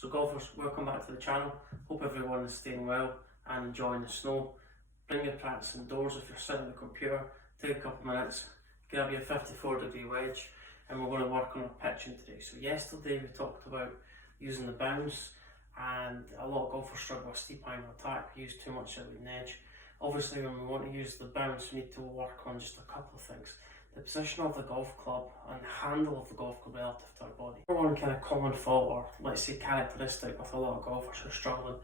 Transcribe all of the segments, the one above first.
So golfers, welcome back to the channel. Hope everyone is staying well and enjoying the snow. Bring your practice indoors if you're sitting at the computer. Take a couple of minutes, grab your 54-degree wedge, and we're going to work on our pitching today. So yesterday we talked about using the bounce, and a lot of golfers struggle with steep angle attack. We use too much at the leading edge. Obviously, when we want to use the bounce, we need to work on just a couple of things. The position of the golf club and the handle of the golf club relative to our body. One kind of common fault, or let's say characteristic, with a lot of golfers who are struggling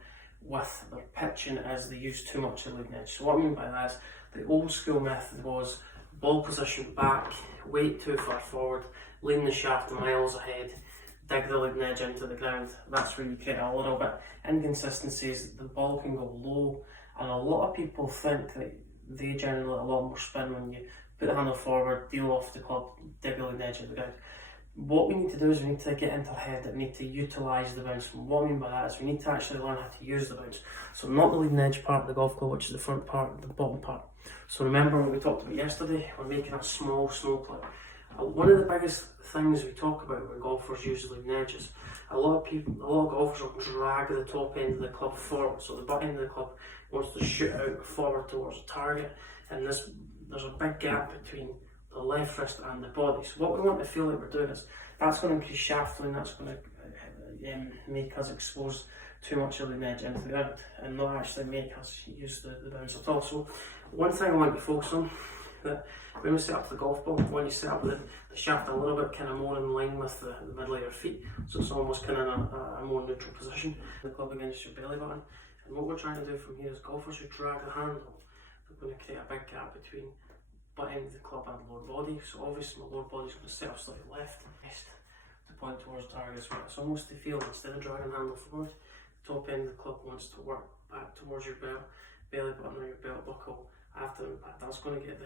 with their pitching is they use too much of the leading edge. So what I mean by that is the old school method was ball position back, weight too far forward, lean the shaft miles ahead, dig the leading edge into the ground. That's where you create a little bit inconsistencies. The ball can go low, and a lot of people think that they generate a lot more spin when you put the handle forward, deal off the club, dig the leading edge of the ground. What we need to do is we need to get into our head that we need to utilise the bounce. And what I mean by that is we need to actually learn how to use the bounce. So not the leading edge part of the golf club, which is the front part, the bottom part. So remember what we talked about yesterday, we're making a small snow clip. One of the biggest things we talk about when golfers use the leading edges, a lot of golfers will drag the top end of the club forward. So the butt end of the club wants to shoot out forward towards the target, and there's a big gap between the left wrist and the body. So what we want to feel like we're doing is that's going to increase shaft lean, that's going to make us expose too much of the edge into the ground and not actually make us use the bounce at all. So one thing I want you to focus on, that when we set up the golf ball, when you set up the shaft a little bit kind of more in line with the middle of your feet, so it's almost kind of in a more neutral position, the club against your belly button. And what we're trying to do from here is golfers who drag the handle, they're going to create a big gap between butt end of the club and lower body. So obviously my lower body is going to set up slightly left to point towards the target as well. It's almost to feel, instead of dragging the handle forward, the top end of the club wants to work back towards your belly button or your belt buckle after impact. That's going to get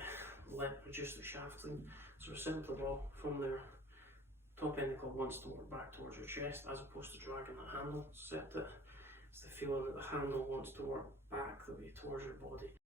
reduce the shaft lean. So we're setting the ball from there. Top end of the club wants to work back towards your chest as opposed to dragging that handle. Set it. It's the feeling that the handle wants to work back the way towards your body.